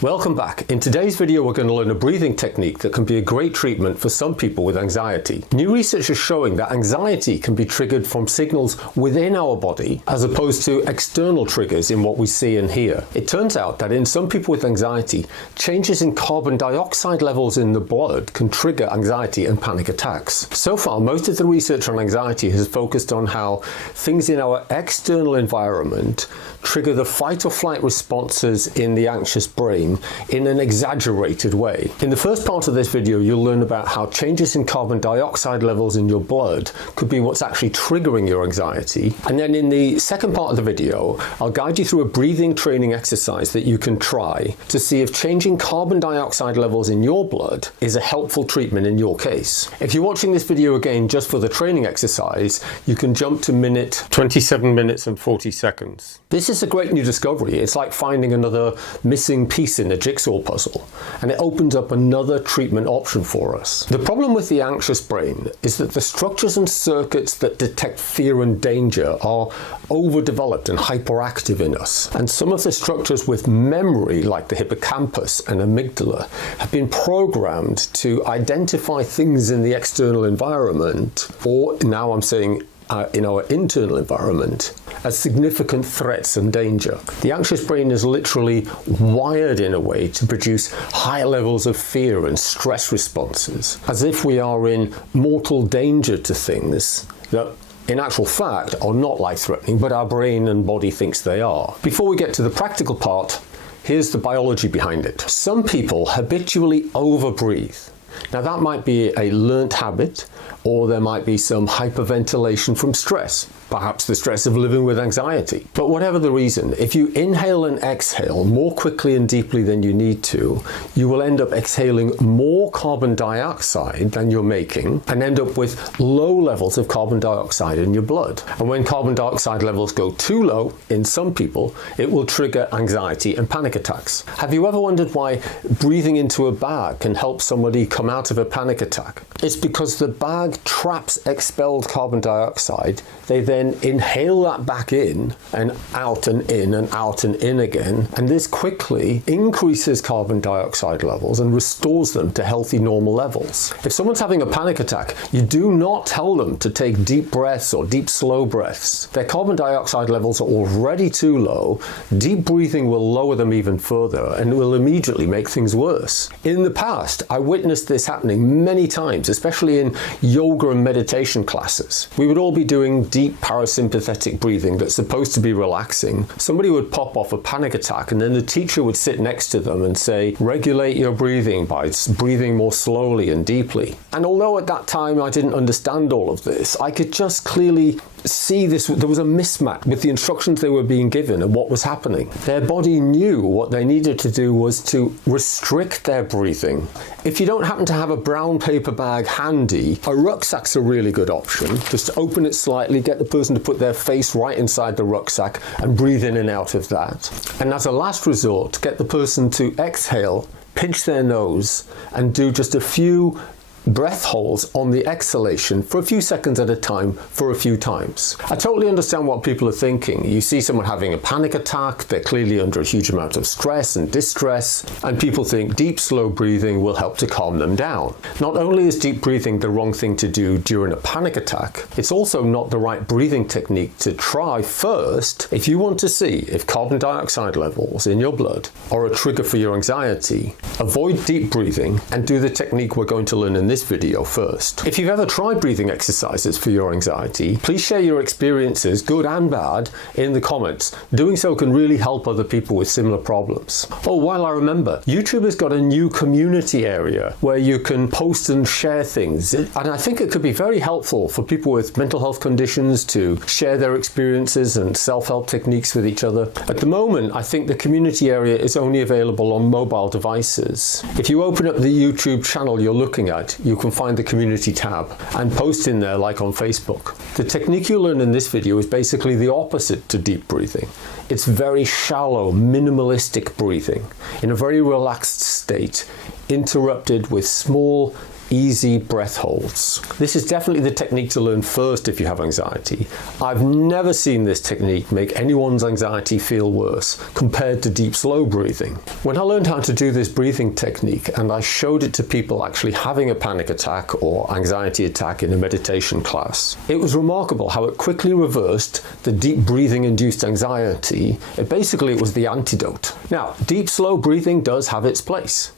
Welcome back. In today's video we're going to learn a breathing technique that can be a great treatment for some people with anxiety. New research is showing that anxiety can be triggered from signals within our body as opposed to external triggers in what we see and hear. It turns out that in some people with anxiety, changes in carbon dioxide levels in the blood can trigger anxiety and panic attacks. So far, most of the research on anxiety has focused on how things in our external environment trigger the fight or flight responses in the anxious brain in an exaggerated way. In the first part of this video, you'll learn about how changes in carbon dioxide levels in your blood could be what's actually triggering your anxiety. And then in the second part of the video, I'll guide you through a breathing training exercise that you can try to see if changing carbon dioxide levels in your blood is a helpful treatment in your case. If you're watching this video again just for the training exercise, you can jump to minute 27 minutes and 40 seconds. This is a great new discovery. It's like finding another missing piece in a jigsaw puzzle, and it opens up another treatment option for us. The problem with the anxious brain is that the structures and circuits that detect fear and danger are overdeveloped and hyperactive in us. And some of the structures with memory, like the hippocampus and amygdala, have been programmed to identify things in the external environment, or now I'm saying in our internal environment, as significant threats and danger. The anxious brain is literally wired in a way to produce high levels of fear and stress responses, as if we are in mortal danger to things that in actual fact are not life-threatening, but our brain and body thinks they are. Before we get to the practical part, here's the biology behind it. Some people habitually overbreathe. Now that might be a learnt habit, or there might be some hyperventilation from stress, perhaps the stress of living with anxiety. But whatever the reason, if you inhale and exhale more quickly and deeply than you need to, you will end up exhaling more carbon dioxide than you're making and end up with low levels of carbon dioxide in your blood. And when carbon dioxide levels go too low in some people, it will trigger anxiety and panic attacks. Have you ever wondered why breathing into a bag can help somebody come out of a panic attack? It's because the bag traps expelled carbon dioxide. They then inhale that back in and out and in and out and in again, and this quickly increases carbon dioxide levels and restores them to healthy normal levels. If someone's having a panic attack, you do not tell them to take deep breaths or deep slow breaths. Their carbon dioxide levels are already too low. Deep breathing will lower them even further and will immediately make things worse. In the past, I witnessed this happening many times, especially in yoga and meditation classes. We would all be doing deep parasympathetic breathing that's supposed to be relaxing. Somebody would pop off a panic attack, and then the teacher would sit next to them and say, regulate your breathing by breathing more slowly and deeply. And although at that time I didn't understand all of this, I could just clearly see this. There was a mismatch with the instructions they were being given and what was happening. Their body knew what they needed to do was to restrict their breathing. If you don't happen to have a brown paper bag handy, a rucksack's a really good option. Just open it slightly, get the person to put their face right inside the rucksack and breathe in and out of that. And as a last resort, get the person to exhale, pinch their nose, and do just a few breath holds on the exhalation for a few seconds at a time for a few times. I totally understand what people are thinking. You see someone having a panic attack, they're clearly under a huge amount of stress and distress, and people think deep, slow breathing will help to calm them down. Not only is deep breathing the wrong thing to do during a panic attack, it's also not the right breathing technique to try first if you want to see if carbon dioxide levels in your blood are a trigger for your anxiety. Avoid deep breathing and do the technique we're going to learn in this video first. If you've ever tried breathing exercises for your anxiety, please share your experiences, good and bad, in the comments. Doing so can really help other people with similar problems. Oh, while I remember, YouTube has got a new community area where you can post and share things, and I think it could be very helpful for people with mental health conditions to share their experiences and self-help techniques with each other. At the moment, I think the community area is only available on mobile devices. If you open up the YouTube channel you're looking at, you can find the community tab and post in there like on Facebook. The technique you learn in this video is basically the opposite to deep breathing. It's very shallow, minimalistic breathing in a very relaxed state, interrupted with small easy breath holds. This is definitely the technique to learn first if you have anxiety. I've never seen this technique make anyone's anxiety feel worse compared to deep slow breathing. When I learned how to do this breathing technique and I showed it to people actually having a panic attack or anxiety attack in a meditation class, it was remarkable how it quickly reversed the deep breathing induced anxiety. Basically it was the antidote. Now, deep slow breathing does have its place.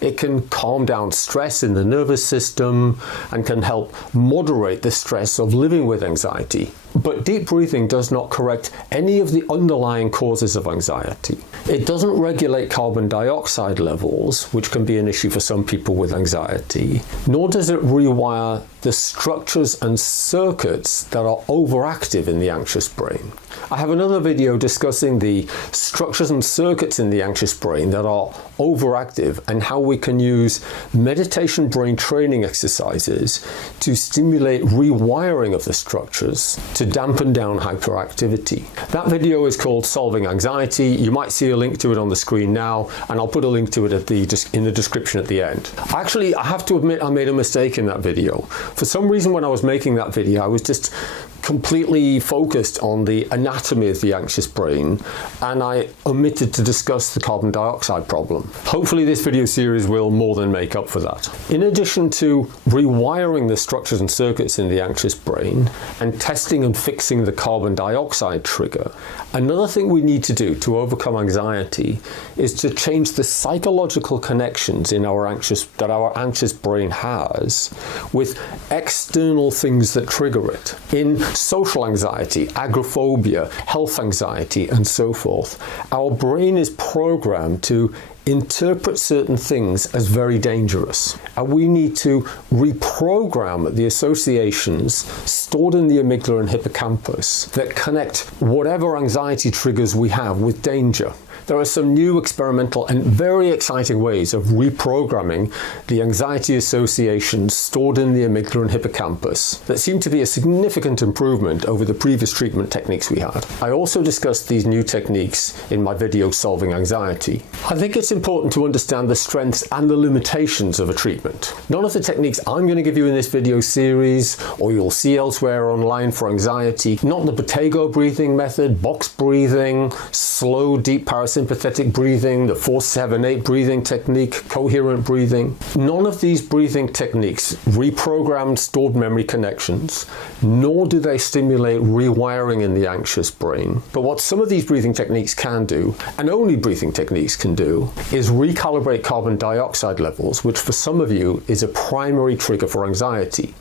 It can calm down stress in the nervous system and can help moderate the stress of living with anxiety. But deep breathing does not correct any of the underlying causes of anxiety. It doesn't regulate carbon dioxide levels, which can be an issue for some people with anxiety, nor does it rewire the structures and circuits that are overactive in the anxious brain. I have another video discussing the structures and circuits in the anxious brain that are overactive and how we can use meditation brain training exercises to stimulate rewiring of the structures to dampen down hyperactivity. That video is called Solving Anxiety. You might see a link to it on the screen now, and I'll put a link to it in the description at the end. Actually, I have to admit I made a mistake in that video. For some reason when I was making that video, I was just completely focused on the anatomy of the anxious brain, and I omitted to discuss the carbon dioxide problem. Hopefully this video series will more than make up for that. In addition to rewiring the structures and circuits in the anxious brain and testing and fixing the carbon dioxide trigger, another thing we need to do to overcome anxiety is to change the psychological connections that our anxious brain has with external things that trigger it. In social anxiety, agoraphobia, health anxiety, and so forth, our brain is programmed to interpret certain things as very dangerous. And we need to reprogram the associations stored in the amygdala and hippocampus that connect whatever anxiety triggers we have with danger. There are some new experimental and very exciting ways of reprogramming the anxiety associations stored in the amygdala and hippocampus that seem to be a significant improvement over the previous treatment techniques we had. I also discussed these new techniques in my video Solving Anxiety. I think it's important to understand the strengths and the limitations of a treatment. None of the techniques I'm going to give you in this video series or you'll see elsewhere online for anxiety, not the Buteyko breathing method, box breathing, slow deep parasympathetic breathing, the 4-7-8 breathing technique, coherent breathing. None of these breathing techniques reprogram stored memory connections, nor do they stimulate rewiring in the anxious brain. But what some of these breathing techniques can do, and only breathing techniques can do, is recalibrate carbon dioxide levels, which for some of you is a primary trigger for anxiety.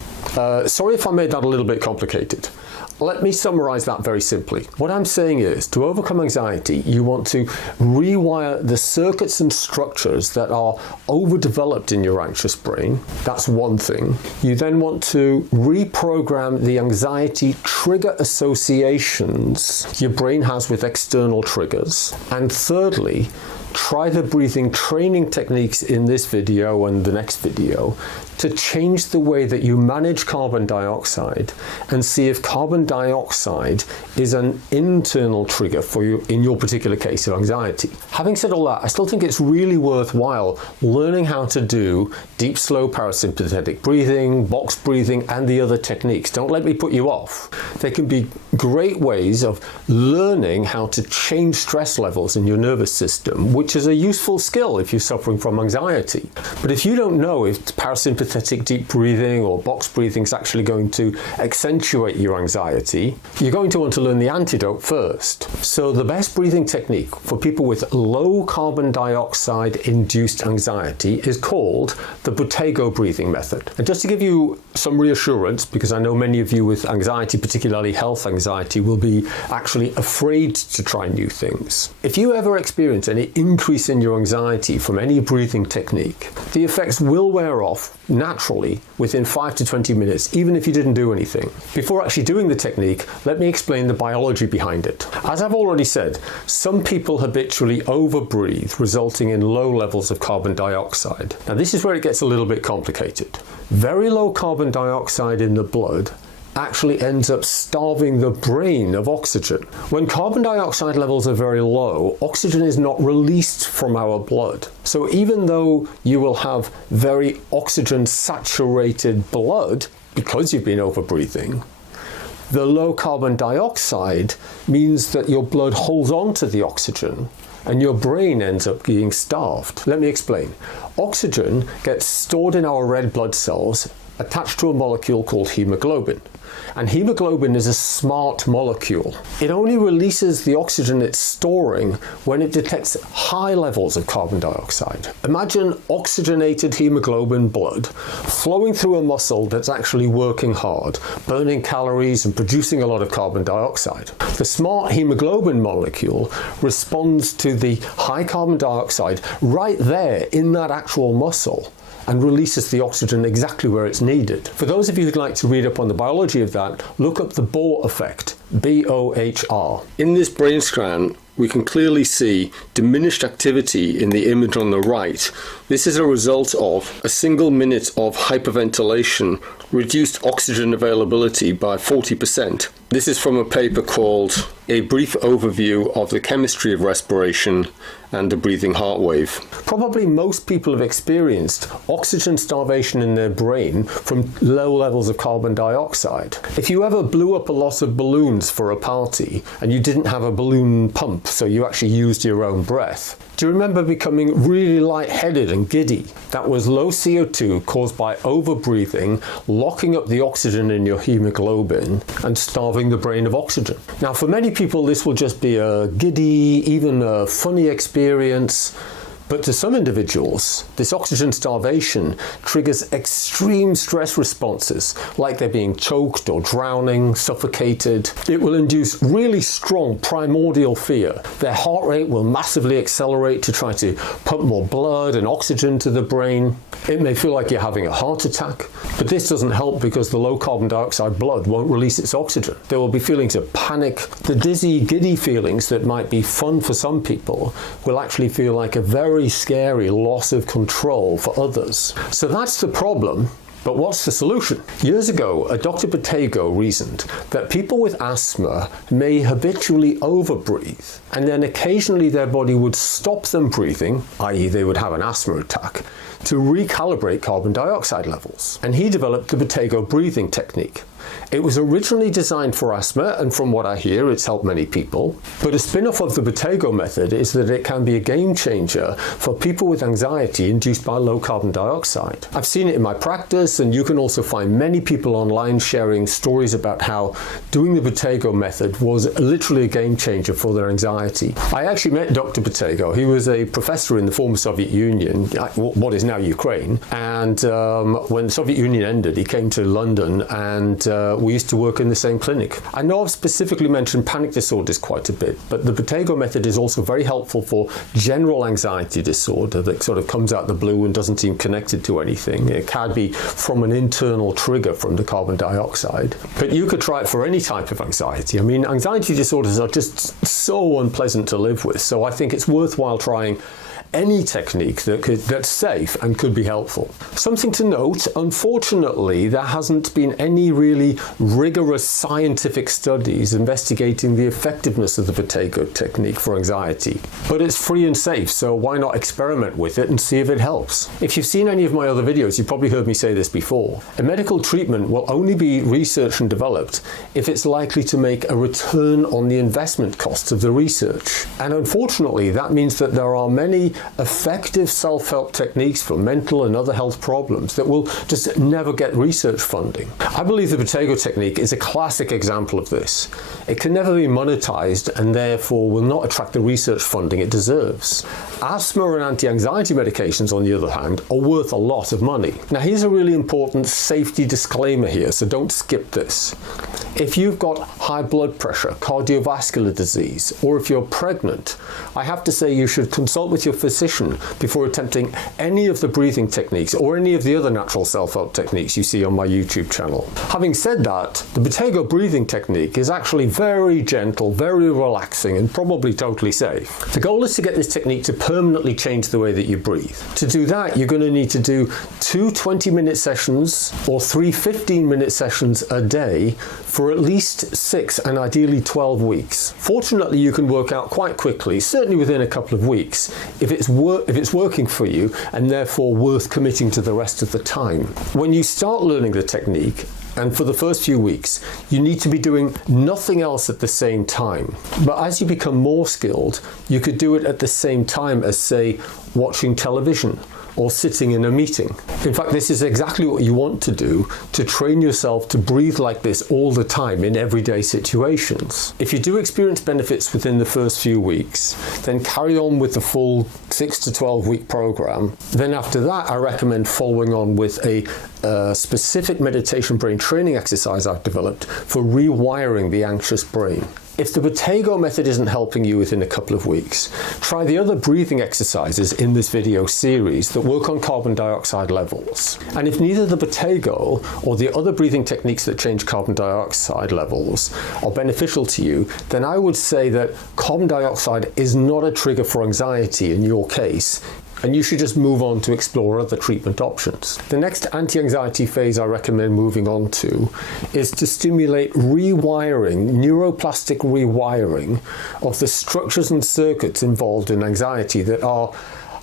Sorry if I made that a little bit complicated. Let me summarize that very simply. What I'm saying is, to overcome anxiety, you want to rewire the circuits and structures that are overdeveloped in your anxious brain. That's one thing. You then want to reprogram the anxiety trigger associations your brain has with external triggers. And thirdly, try the breathing training techniques in this video and the next video to change the way that you manage carbon dioxide and see if carbon dioxide is an internal trigger for you in your particular case of anxiety. Having said all that, I still think it's really worthwhile learning how to do deep, slow parasympathetic breathing, box breathing, and the other techniques. Don't let me put you off. They can be great ways of learning how to change stress levels in your nervous system, which is a useful skill if you're suffering from anxiety. But if you don't know if parasympathetic deep breathing or box breathing is actually going to accentuate your anxiety, you're going to want to learn the antidote first. So the best breathing technique for people with low carbon dioxide induced anxiety is called the Buteyko breathing method. And just to give you some reassurance, because I know many of you with anxiety, particularly health anxiety, will be actually afraid to try new things. If you ever experience any increase in your anxiety from any breathing technique, the effects will wear off naturally within 5 to 20 minutes, even if you didn't do anything. Before actually doing the technique, let me explain the biology behind it. As I've already said, some people habitually overbreathe, resulting in low levels of carbon dioxide. Now this is where it gets a little bit complicated. Very low carbon dioxide in the blood actually ends up starving the brain of oxygen. When carbon dioxide levels are very low, oxygen is not released from our blood. So even though you will have very oxygen saturated blood because you've been overbreathing, the low carbon dioxide means that your blood holds on to the oxygen and your brain ends up being starved. Let me explain. Oxygen gets stored in our red blood cells attached to a molecule called hemoglobin. And hemoglobin is a smart molecule. It only releases the oxygen it's storing when it detects high levels of carbon dioxide. Imagine oxygenated hemoglobin blood flowing through a muscle that's actually working hard, burning calories and producing a lot of carbon dioxide. The smart hemoglobin molecule responds to the high carbon dioxide right there in that actual muscle and releases the oxygen exactly where it's needed. For those of you who'd like to read up on the biology of that, look up the Bohr effect, B-O-H-R. In this brain scan, we can clearly see diminished activity in the image on the right. This is a result of a single minute of hyperventilation reduced oxygen availability by 40%. This is from a paper called A Brief Overview of the Chemistry of Respiration and the Breathing Heart Wave. Probably most people have experienced oxygen starvation in their brain from low levels of carbon dioxide. If you ever blew up a lot of balloons for a party and you didn't have a balloon pump, so you actually used your own breath, do you remember becoming really lightheaded and giddy? That was low CO2 caused by overbreathing, locking up the oxygen in your hemoglobin and starving the brain of oxygen. Now, for many people, this will just be a giddy, even a funny experience. But to some individuals, this oxygen starvation triggers extreme stress responses, like they're being choked or drowning, suffocated. It will induce really strong primordial fear. Their heart rate will massively accelerate to try to pump more blood and oxygen to the brain. It may feel like you're having a heart attack, but this doesn't help because the low carbon dioxide blood won't release its oxygen. There will be feelings of panic. The dizzy, giddy feelings that might be fun for some people will actually feel like a very scary loss of control for others. So that's the problem. But what's the solution? Years ago, a Dr. Bottego reasoned that people with asthma may habitually overbreathe, and then occasionally their body would stop them breathing, i.e. they would have an asthma attack, to recalibrate carbon dioxide levels. And he developed the Bottego breathing technique. It was originally designed for asthma, and from what I hear, it's helped many people. But a spin-off of the Bottego method is that it can be a game changer for people with anxiety induced by low carbon dioxide. I've seen it in my practice, and you can also find many people online sharing stories about how doing the Bottego method was literally a game changer for their anxiety. I actually met Dr. Bottego. He was a professor in the former Soviet Union, what is now Ukraine, and when the Soviet Union ended, he came to London, and we used to work in the same clinic. I know I've specifically mentioned panic disorders quite a bit, but the Bottego method is also very helpful for general anxiety disorder that sort of comes out the blue and doesn't seem connected to anything. It can be from an internal trigger from the carbon dioxide. But you could try it for any type of anxiety. I mean, anxiety disorders are just so unpleasant to live with, so I think it's worthwhile trying any technique that's safe and could be helpful. Something to note, unfortunately, there hasn't been any really rigorous scientific studies investigating the effectiveness of the Bottego technique for anxiety. But it's free and safe, so why not experiment with it and see if it helps? If you've seen any of my other videos, you've probably heard me say this before. A medical treatment will only be researched and developed if it's likely to make a return on the investment costs of the research. And unfortunately, that means that there are many effective self-help techniques for mental and other health problems that will just never get research funding. I believe the Bottego technique is a classic example of this. It can never be monetized and therefore will not attract the research funding it deserves. Asthma and anti-anxiety medications, on the other hand, are worth a lot of money. Now, here's a really important safety disclaimer here, so don't skip this. If you've got high blood pressure, cardiovascular disease, or if you're pregnant, I have to say you should consult with your physician before attempting any of the breathing techniques or any of the other natural self-help techniques you see on my YouTube channel. Having said that, the Buteyko breathing technique is actually very gentle, very relaxing, and probably totally safe. The goal is to get this technique to permanently change the way that you breathe. To do that, you're going to need to do 2 20-minute sessions or 3 15-minute sessions a day for at least 6 and ideally 12 weeks. Fortunately, you can work out quite quickly, certainly within a couple of weeks, if it's working for you and therefore worth committing to the rest of the time. When you start learning the technique, and for the first few weeks, you need to be doing nothing else at the same time. But as you become more skilled, you could do it at the same time as, say, watching television or sitting in a meeting. In fact, this is exactly what you want to do to train yourself to breathe like this all the time in everyday situations. If you do experience benefits within the first few weeks, then carry on with the full 6 to 12 week program. Then after that, I recommend following on with a specific meditation brain training exercise I've developed for rewiring the anxious brain. If the Buteyko method isn't helping you within a couple of weeks, try the other breathing exercises in this video series that work on carbon dioxide levels. And if neither the Buteyko or the other breathing techniques that change carbon dioxide levels are beneficial to you, then I would say that carbon dioxide is not a trigger for anxiety in your case, and you should just move on to explore other treatment options. The next anti-anxiety phase I recommend moving on to is to stimulate rewiring, neuroplastic rewiring of the structures and circuits involved in anxiety that are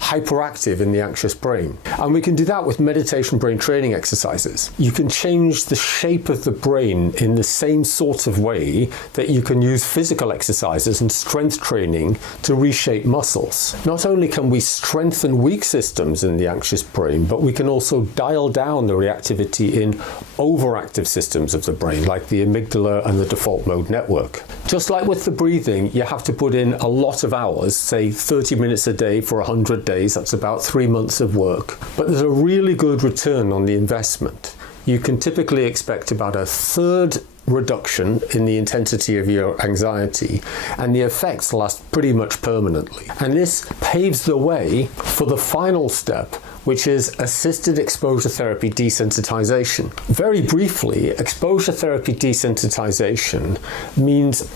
hyperactive in the anxious brain. And we can do that with meditation brain training exercises. You can change the shape of the brain in the same sort of way that you can use physical exercises and strength training to reshape muscles. Not only can we strengthen weak systems in the anxious brain, but we can also dial down the reactivity in overactive systems of the brain, like the amygdala and the default mode network. Just like with the breathing, you have to put in a lot of hours, say 30 minutes a day for 100 days. That's about 3 months of work. But there's a really good return on the investment. You can typically expect about a third reduction in the intensity of your anxiety, and the effects last pretty much permanently. And this paves the way for the final step, which is assisted exposure therapy desensitization. Very briefly, exposure therapy desensitization means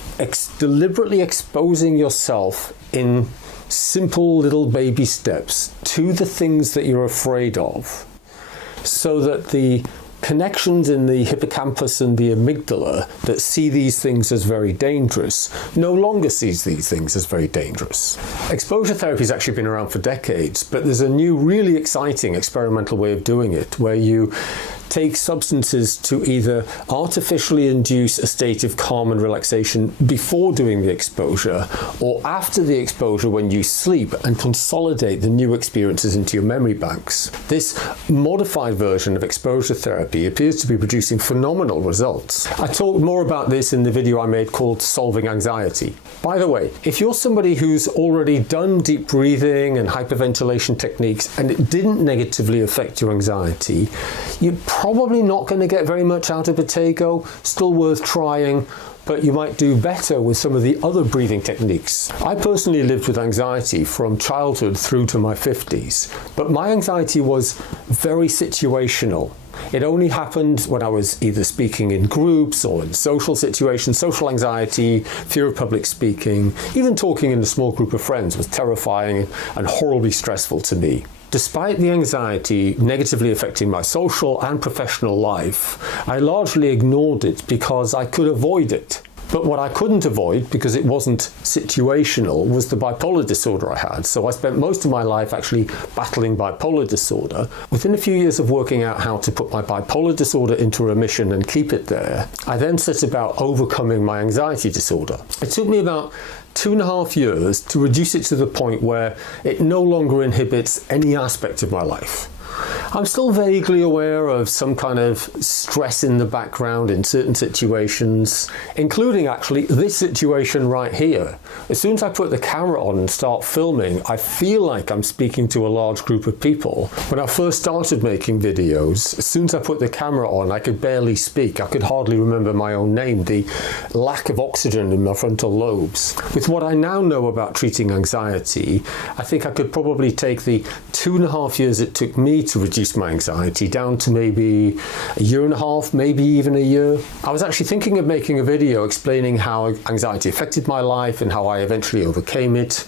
deliberately exposing yourself in simple little baby steps to the things that you're afraid of, so that the connections in the hippocampus and the amygdala that see these things as very dangerous no longer sees these things as very dangerous. Exposure therapy has actually been around for decades, but there's a new really exciting experimental way of doing it where you take substances to either artificially induce a state of calm and relaxation before doing the exposure or after the exposure when you sleep, and consolidate the new experiences into your memory banks. This modified version of exposure therapy appears to be producing phenomenal results. I talked more about this in the video I made called Solving Anxiety. By the way, if you're somebody who's already done deep breathing and hyperventilation techniques and it didn't negatively affect your anxiety, you're probably not going to get very much out of Buteyko. Still worth trying, but you might do better with some of the other breathing techniques. I personally lived with anxiety from childhood through to my 50s, but my anxiety was very situational. It only happened when I was either speaking in groups or in social situations. Social anxiety, fear of public speaking, even talking in a small group of friends was terrifying and horribly stressful to me. Despite the anxiety negatively affecting my social and professional life, I largely ignored it because I could avoid it. But what I couldn't avoid, because it wasn't situational, was the bipolar disorder I had. So I spent most of my life actually battling bipolar disorder. Within a few years of working out how to put my bipolar disorder into remission and keep it there, I then set about overcoming my anxiety disorder. It took me about 2.5 years to reduce it to the point where it no longer inhibits any aspect of my life. I'm still vaguely aware of some kind of stress in the background in certain situations, including actually this situation right here. As soon as I put the camera on and start filming, I feel like I'm speaking to a large group of people. When I first started making videos, as soon as I put the camera on, I could barely speak. I could hardly remember my own name, the lack of oxygen in my frontal lobes. With what I now know about treating anxiety, I think I could probably take the 2.5 years it took me to reduce my anxiety down to maybe a year and a half, maybe even a year. I was actually thinking of making a video explaining how anxiety affected my life and how I eventually overcame it.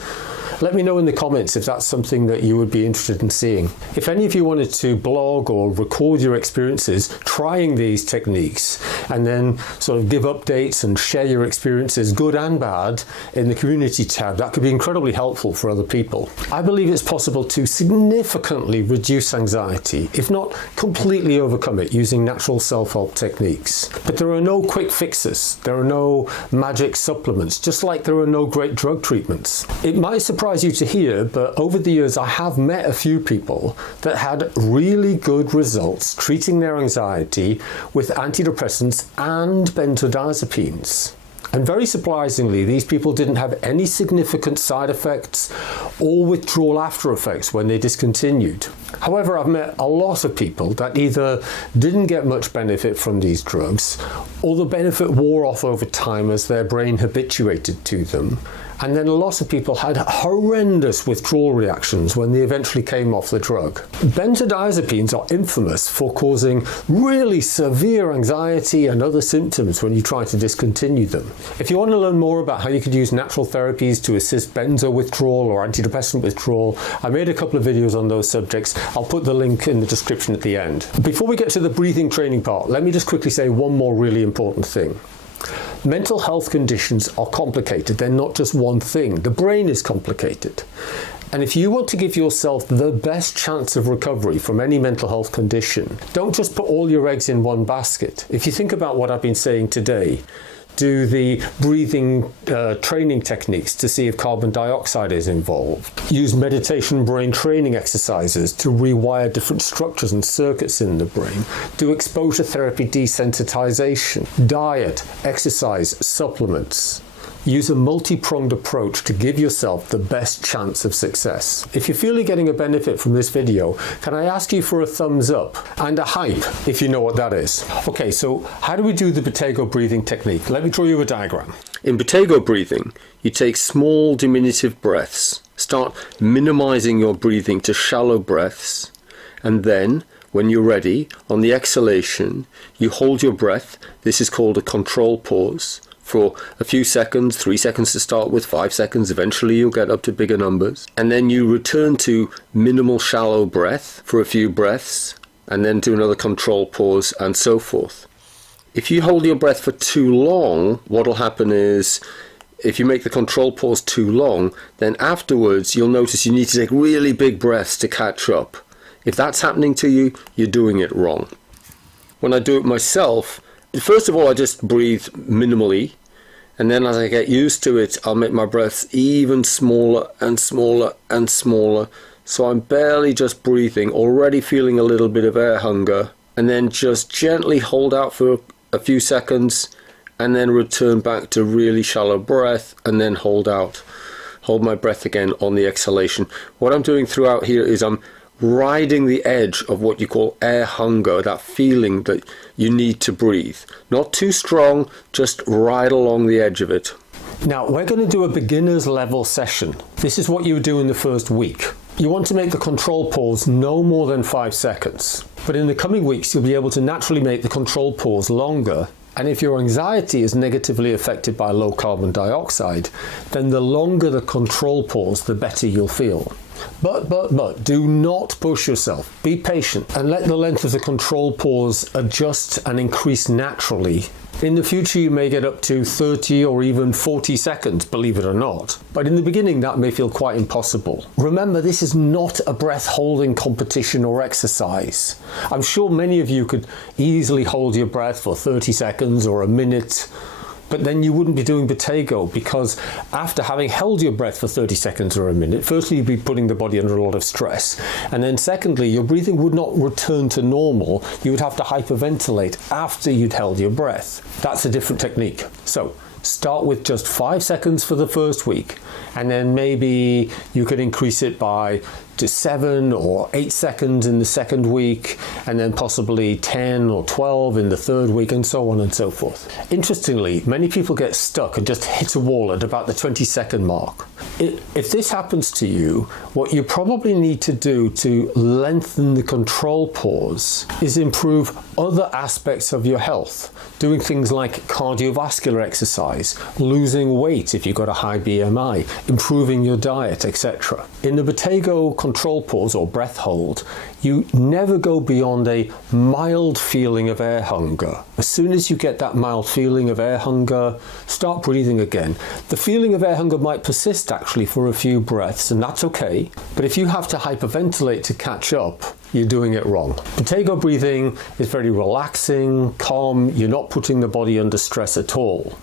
Let me know in the comments if that's something that you would be interested in seeing. If any of you wanted to blog or record your experiences trying these techniques and then sort of give updates and share your experiences, good and bad, in the community tab, that could be incredibly helpful for other people. I believe it's possible to significantly reduce anxiety, if not completely overcome it, using natural self-help techniques. But there are no quick fixes. There are no magic supplements, just like there are no great drug treatments. It might surprise you to hear, but over the years I have met a few people that had really good results treating their anxiety with antidepressants and benzodiazepines. And very surprisingly, these people didn't have any significant side effects or withdrawal after effects when they discontinued. However, I've met a lot of people that either didn't get much benefit from these drugs, or the benefit wore off over time as their brain habituated to them. And then a lot of people had horrendous withdrawal reactions when they eventually came off the drug. Benzodiazepines are infamous for causing really severe anxiety and other symptoms when you try to discontinue them. If you want to learn more about how you could use natural therapies to assist benzo withdrawal or antidepressant withdrawal, I made a couple of videos on those subjects. I'll put the link in the description at the end. Before we get to the breathing training part, let me just quickly say one more really important thing. Mental health conditions are complicated. They're not just one thing. The brain is complicated. And if you want to give yourself the best chance of recovery from any mental health condition, don't just put all your eggs in one basket. If you think about what I've been saying today, do the breathing training techniques to see if carbon dioxide is involved. Use meditation brain training exercises to rewire different structures and circuits in the brain. Do exposure therapy desensitization. Diet, exercise, supplements. Use a multi-pronged approach to give yourself the best chance of success. If you feel you're getting a benefit from this video, can I ask you for a thumbs up and a hype if you know what that is? Okay, so how do we do the Buteyko breathing technique? Let me draw you a diagram. In Buteyko breathing, you take small diminutive breaths. Start minimizing your breathing to shallow breaths, and then when you're ready, on the exhalation, you hold your breath. This is called a control pause. For a few seconds, 3 seconds to start with, 5 seconds, eventually you'll get up to bigger numbers. And then you return to minimal shallow breath for a few breaths, and then do another control pause, and so forth. If you hold your breath for too long, what'll happen is, if you make the control pause too long, then afterwards you'll notice you need to take really big breaths to catch up. If that's happening to you, you're doing it wrong. When I do it myself, first of all, I just breathe minimally, and then as I get used to it, I'll make my breaths even smaller and smaller and smaller. So I'm barely just breathing, already feeling a little bit of air hunger, and then just gently hold out for a few seconds, and then return back to really shallow breath, and then hold out. Hold my breath again on the exhalation. What I'm doing throughout here is I'm riding the edge of what you call air hunger, that feeling that you need to breathe. Not too strong, just ride along the edge of it. Now, we're going to do a beginner's level session. This is what you do in the first week. You want to make the control pause no more than 5 seconds. But in the coming weeks, you'll be able to naturally make the control pause longer. And if your anxiety is negatively affected by low carbon dioxide, then the longer the control pause, the better you'll feel. But, do not push yourself. Be patient and let the length of the control pause adjust and increase naturally. In the future, you may get up to 30 or even 40 seconds, believe it or not. But in the beginning, that may feel quite impossible. Remember, this is not a breath-holding competition or exercise. I'm sure many of you could easily hold your breath for 30 seconds or a minute, But then you wouldn't be doing Buteyko, because after having held your breath for 30 seconds or a minute, firstly you'd be putting the body under a lot of stress, and then secondly your breathing would not return to normal. You would have to hyperventilate after you'd held your breath. That's a different technique. So start with just 5 seconds for the first week, and then maybe you could increase it to 7 or 8 seconds in the second week, and then possibly 10 or 12 in the third week, and so on and so forth. Interestingly, many people get stuck and just hit a wall at about the 20-second mark. If this happens to you, what you probably need to do to lengthen the control pause is improve other aspects of your health, doing things like cardiovascular exercise, losing weight if you've got a high BMI, improving your diet, etc. In the Buteyko control pause or breath hold, you never go beyond a mild feeling of air hunger. As soon as you get that mild feeling of air hunger, start breathing again. The feeling of air hunger might persist actually for a few breaths, and that's okay. But if you have to hyperventilate to catch up, you're doing it wrong. Buteyko breathing is very relaxing, calm. You're not putting the body under stress at all.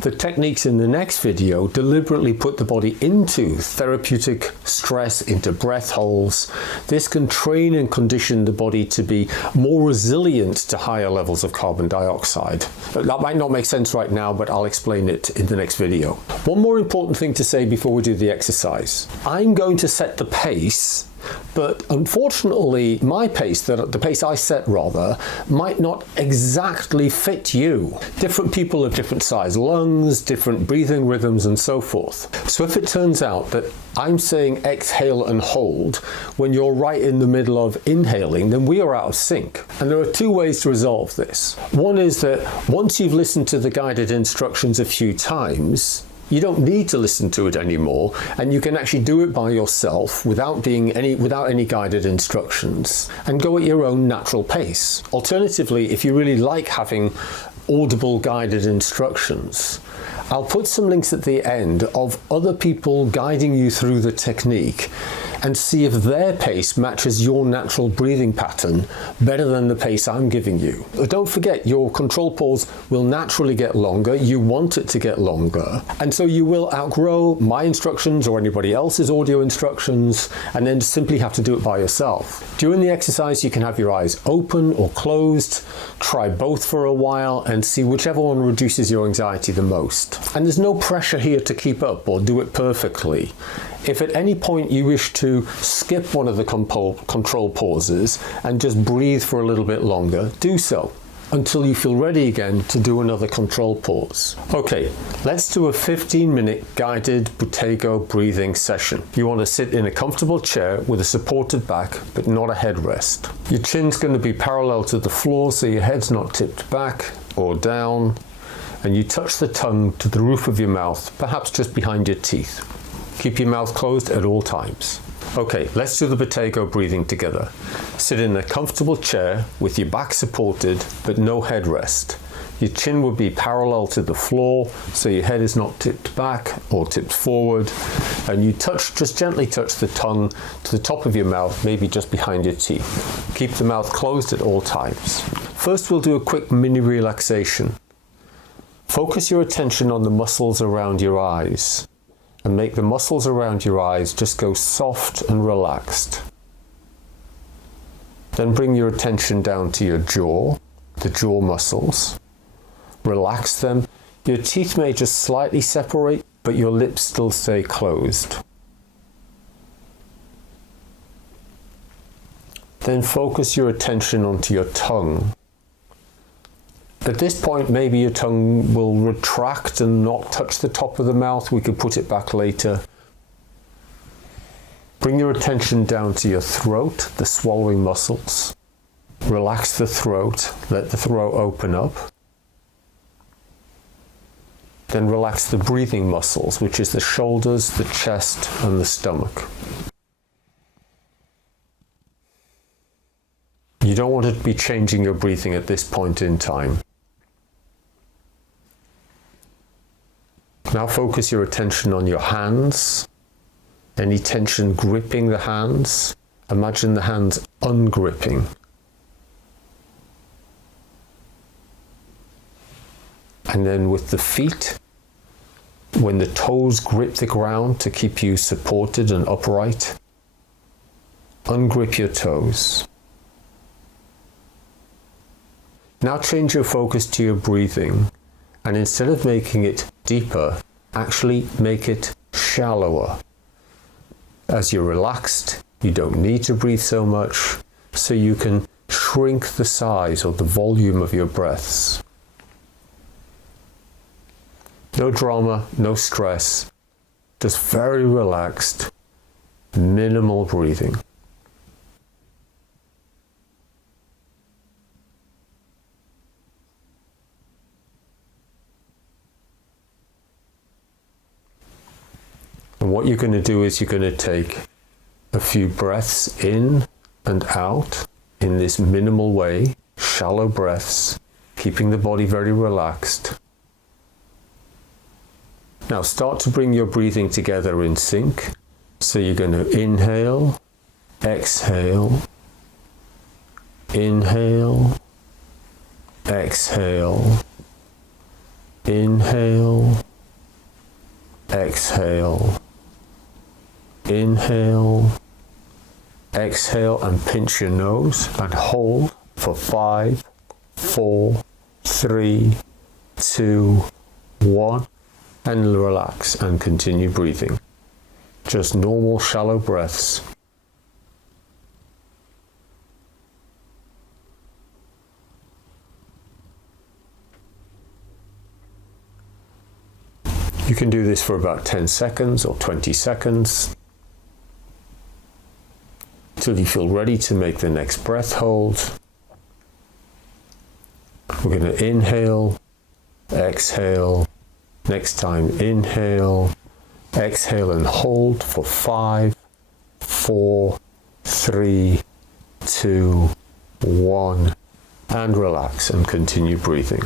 The techniques in the next video deliberately put the body into therapeutic stress, into breath holds. This can train and condition the body to be more resilient to higher levels of carbon dioxide. That might not make sense right now, but I'll explain it in the next video. One more important thing to say before we do the exercise. I'm going to set the pace, but unfortunately my pace, the pace I set rather, might not exactly fit you. Different people have different size lungs, different breathing rhythms and so forth. So if it turns out that I'm saying exhale and hold when you're right in the middle of inhaling, then we are out of sync. And there are two ways to resolve this. One is that once you've listened to the guided instructions a few times, you don't need to listen to it anymore, and you can actually do it by yourself without any guided instructions, and go at your own natural pace. Alternatively, if you really like having audible guided instructions, I'll put some links at the end of other people guiding you through the technique, and see if their pace matches your natural breathing pattern better than the pace I'm giving you. But don't forget, your control pause will naturally get longer. You want it to get longer, and so you will outgrow my instructions or anybody else's audio instructions, and then simply have to do it by yourself. During the exercise, you can have your eyes open or closed, try both for a while, and see whichever one reduces your anxiety the most. And there's no pressure here to keep up or do it perfectly. If at any point you wish to skip one of the control pauses and just breathe for a little bit longer, do so until you feel ready again to do another control pause. Okay, let's do a 15-minute guided Buteyko breathing session. You want to sit in a comfortable chair with a supported back, but not a headrest. Your chin's going to be parallel to the floor, so your head's not tipped back or down, and you touch the tongue to the roof of your mouth, perhaps just behind your teeth. Keep your mouth closed at all times. Okay, let's do the Buteyko breathing together. Sit in a comfortable chair with your back supported but no headrest. Your chin will be parallel to the floor, so your head is not tipped back or tipped forward, and you just gently touch the tongue to the top of your mouth, maybe just behind your teeth. Keep the mouth closed at all times. First, we'll do a quick mini relaxation. Focus your attention on the muscles around your eyes, and make the muscles around your eyes just go soft and relaxed. Then bring your attention down to your jaw, the jaw muscles. Relax them. Your teeth may just slightly separate, but your lips still stay closed. Then focus your attention onto your tongue. At this point, maybe your tongue will retract and not touch the top of the mouth. We can put it back later. Bring your attention down to your throat, the swallowing muscles. Relax the throat, let the throat open up. Then relax the breathing muscles, which is the shoulders, the chest, and the stomach. You don't want to be changing your breathing at this point in time. Now focus your attention on your hands. Any tension gripping the hands, imagine the hands ungripping. And then with the feet, when the toes grip the ground to keep you supported and upright, ungrip your toes. Now change your focus to your breathing, and instead of making it deeper, actually make it shallower. As you're relaxed, you don't need to breathe so much, so you can shrink the size or the volume of your breaths. No drama, no stress, just very relaxed, minimal breathing. And what you're going to do is you're going to take a few breaths in and out in this minimal way, shallow breaths, keeping the body very relaxed. Now start to bring your breathing together in sync. So you're going to inhale, exhale, inhale, exhale, inhale, exhale, inhale, exhale, and pinch your nose and hold for 5, 4, 3, 2, 1, and relax and continue breathing. Just normal shallow breaths. You can do this for about 10 seconds or 20 seconds till you feel ready to make the next breath hold. We're going to inhale, exhale. Next time, inhale, exhale, and hold for 5, 4, 3, 2, 1, and relax and continue breathing.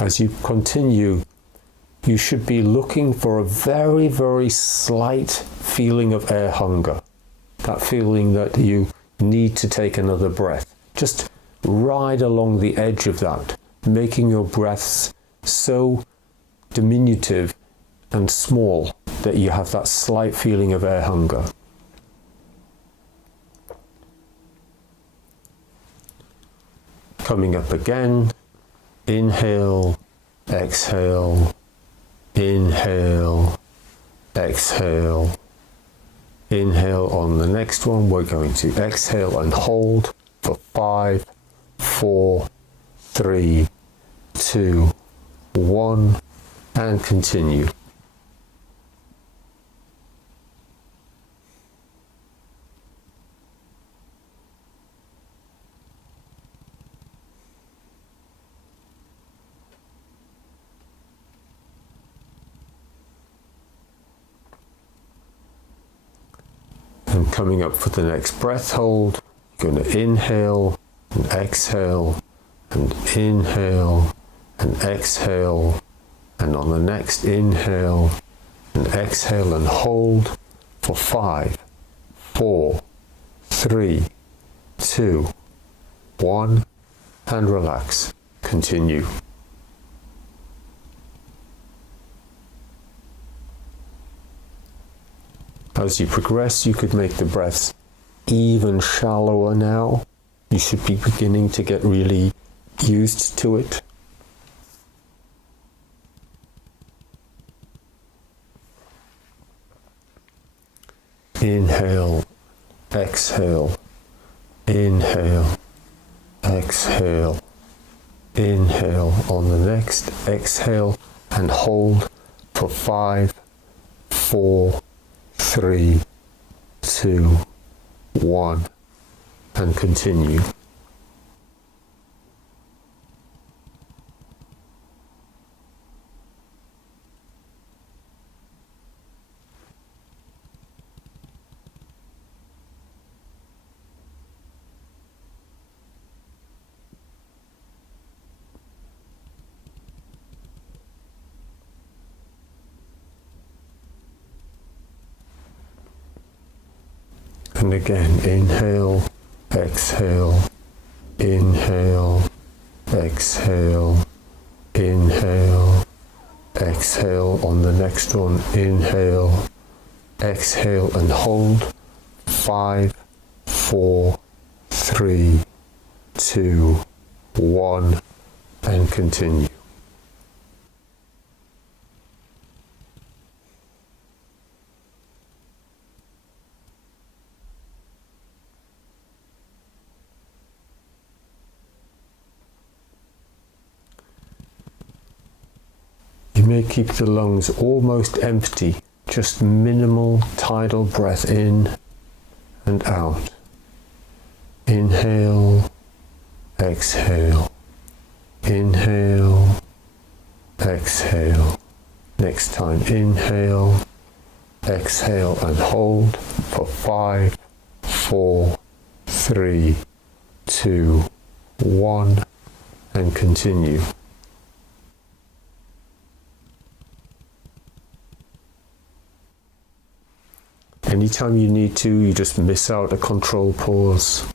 As you continue, you should be looking for a very, very slight feeling of air hunger. That feeling that you need to take another breath. Just ride along the edge of that, making your breaths so diminutive and small that you have that slight feeling of air hunger. Coming up again, inhale, exhale, inhale, exhale, inhale. On the next one, we're going to exhale and hold for 5, 4, 3, 2, 1, and continue. And coming up for the next breath hold, you're going to inhale and exhale and inhale and exhale, and on the next inhale and exhale and hold for 5, 4, 3, 2, 1, and relax. Continue. As you progress, you could make the breaths even shallower now. You should be beginning to get really used to it. Inhale, exhale, inhale, exhale, inhale. On the next, exhale and hold for 5, 4, 3, 2, 1, and continue. And again, inhale, exhale, inhale, exhale, inhale, exhale. On the next one, inhale, exhale and hold. 5, 4, 3, 2, 1, and continue. You may keep the lungs almost empty, just minimal tidal breath in and out. Inhale, exhale, inhale, exhale. Next time, inhale, exhale and hold for 5, 4, 3, 2, 1, and continue. Anytime you need to, you just miss out a control pause.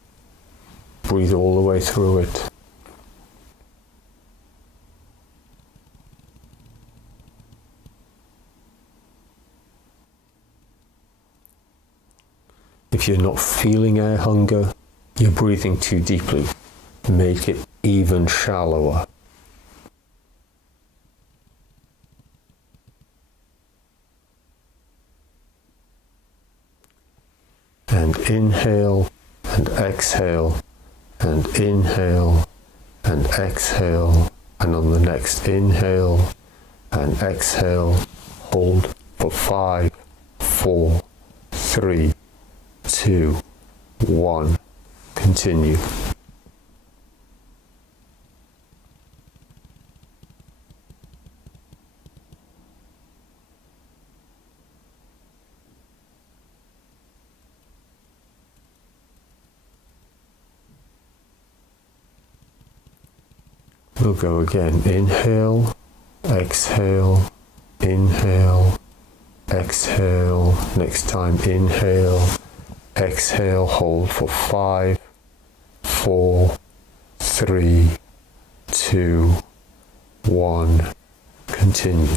Breathe all the way through it. If you're not feeling air hunger, you're breathing too deeply. Make it even shallower. And inhale and exhale and inhale and exhale, and on the next inhale and exhale, hold for 5, 4, 3, 2, 1. Continue. We'll go again. Inhale, exhale, inhale, exhale. Next time, inhale, exhale, hold for 5, 4, 3, 2, 1. Continue.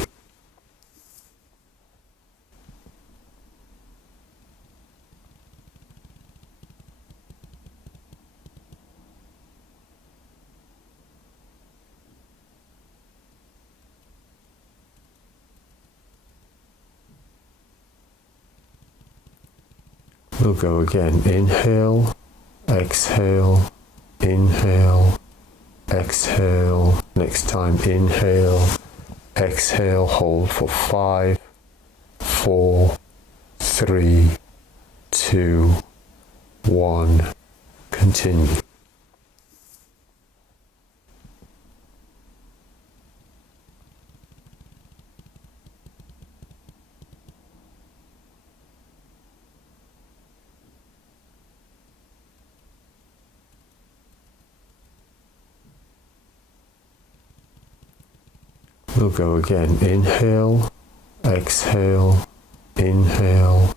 We'll go again. Inhale, exhale, inhale, exhale. Next time, inhale, exhale, hold for 5, 4, 3, 2, 1. Continue. We'll go again. Inhale, exhale, inhale,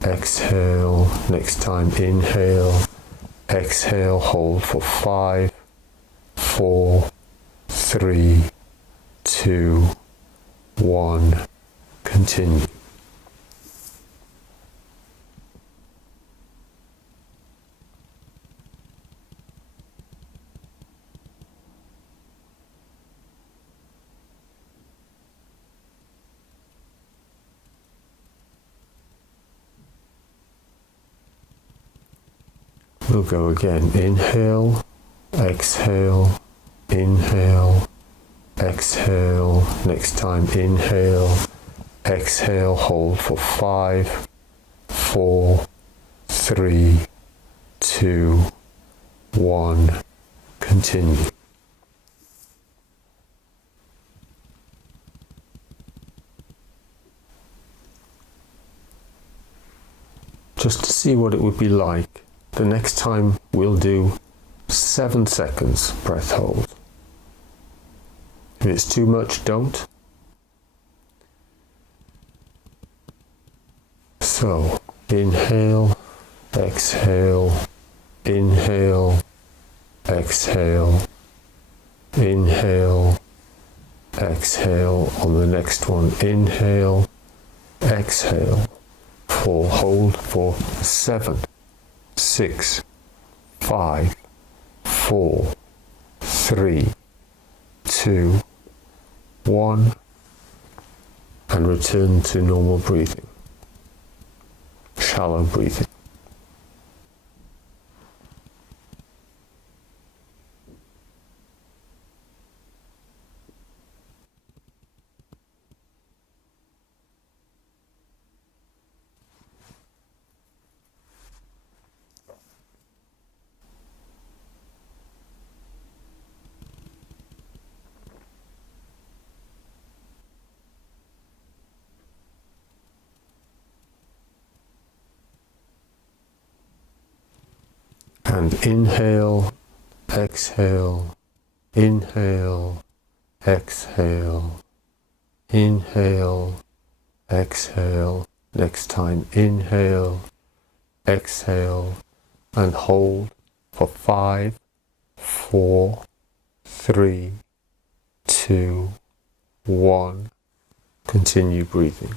exhale. Next time, inhale, exhale, hold for 5, 4, 3, 2, 1. Continue. We'll go again. Inhale, exhale, inhale, exhale. Next time, inhale, exhale, hold for 5, 4, 3, 2, 1. Continue. Just to see what it would be like, the next time we'll do 7 seconds breath hold. If it's too much, don't. So, inhale, exhale, inhale, exhale, inhale, exhale. On the next one, inhale, exhale, 4, hold for 7, 6, 5, 4, 3, 2, 1, and return to normal breathing, shallow breathing. And inhale, exhale, inhale, exhale, inhale, exhale. Next time, inhale, exhale, and hold for 5, 4, 3, 2, 1. Continue breathing.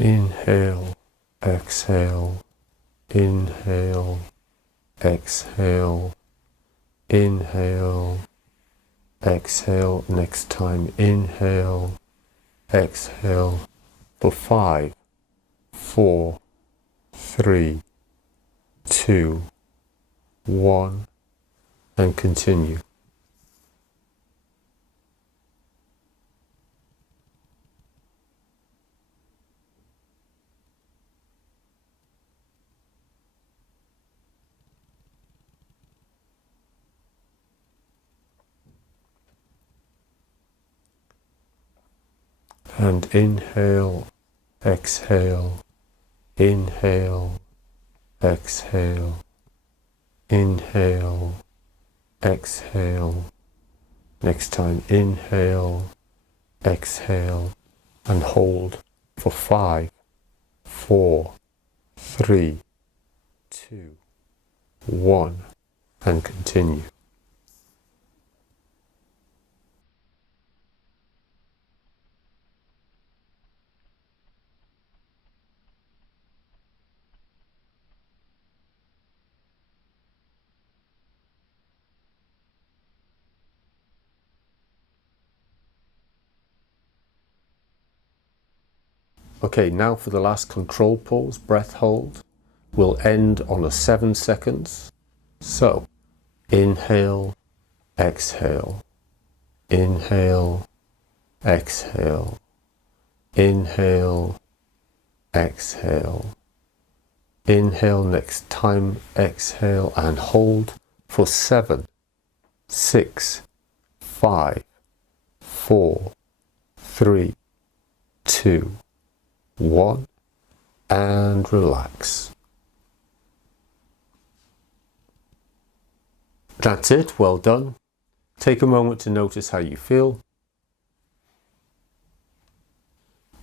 Inhale, exhale, inhale, exhale, inhale, exhale. Next time, inhale, exhale for 5, 4, 3, 2, 1, and continue. And inhale, exhale, inhale, exhale, inhale, exhale. Next time, inhale, exhale, and hold for 5, 4, 3, 2, 1, and continue. Okay, now for the last control pause, breath hold. We'll end on a 7 seconds. So, inhale, exhale, inhale, exhale, inhale, exhale, inhale. Next time, exhale, and hold for 7, 6, 5, 4, 3, 2, 1, and relax. That's it, well done. Take a moment to notice how you feel.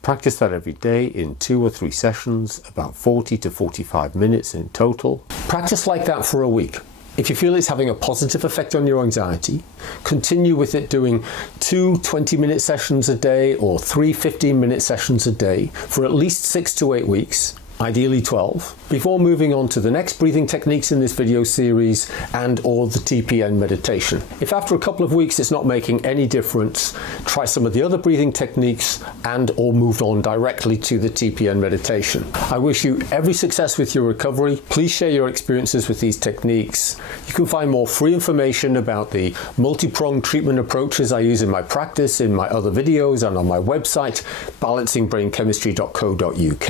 Practice that every day in 2 or 3 sessions, about 40 to 45 minutes in total. Practice like that for a week. If you feel it's having a positive effect on your anxiety, continue with it doing 2 20-minute sessions a day or 3 15-minute sessions a day for at least 6 to 8 weeks, ideally 12, before moving on to the next breathing techniques in this video series and or the TPN meditation. If after a couple of weeks it's not making any difference, try some of the other breathing techniques and or move on directly to the TPN meditation. I wish you every success with your recovery. Please share your experiences with these techniques. You can find more free information about the multi-pronged treatment approaches I use in my practice, in my other videos, and on my website, balancingbrainchemistry.co.uk.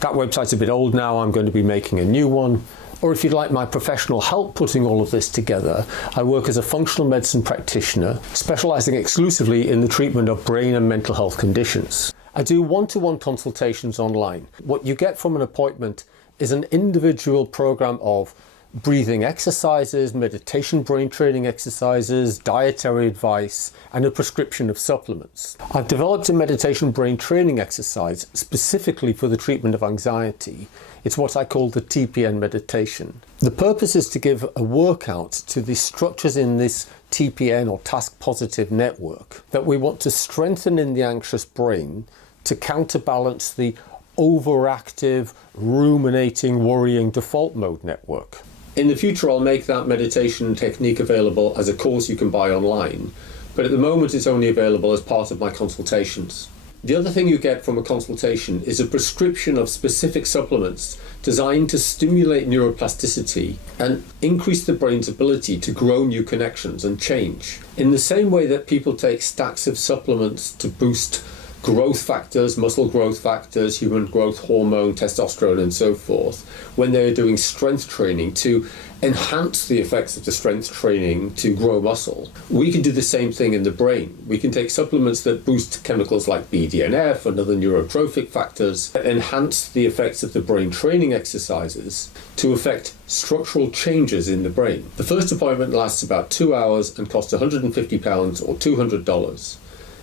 That website's a bit old now. I'm going to be making a new one. Or if you'd like my professional help putting all of this together, I work as a functional medicine practitioner, specializing exclusively in the treatment of brain and mental health conditions. I do one-to-one consultations online. What you get from an appointment is an individual program of breathing exercises, meditation brain training exercises, dietary advice, and a prescription of supplements. I've developed a meditation brain training exercise specifically for the treatment of anxiety. It's what I call the TPN meditation. The purpose is to give a workout to the structures in this TPN or task positive network that we want to strengthen in the anxious brain to counterbalance the overactive, ruminating, worrying default mode network. In the future, I'll make that meditation technique available as a course you can buy online, but at the moment it's only available as part of my consultations. The other thing you get from a consultation is a prescription of specific supplements designed to stimulate neuroplasticity and increase the brain's ability to grow new connections and change. In the same way that people take stacks of supplements to boost growth factors, muscle growth factors, human growth hormone, testosterone, and so forth, when they're doing strength training to enhance the effects of the strength training to grow muscle. We can do the same thing in the brain. We can take supplements that boost chemicals like BDNF and other neurotrophic factors that enhance the effects of the brain training exercises to affect structural changes in the brain. The first appointment lasts about 2 hours and costs £150 or $200.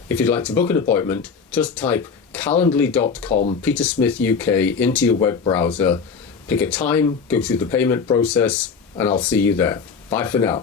If you'd like to book an appointment, just type calendly.com Peter Smith UK into your web browser, pick a time, go through the payment process, and I'll see you there. Bye for now.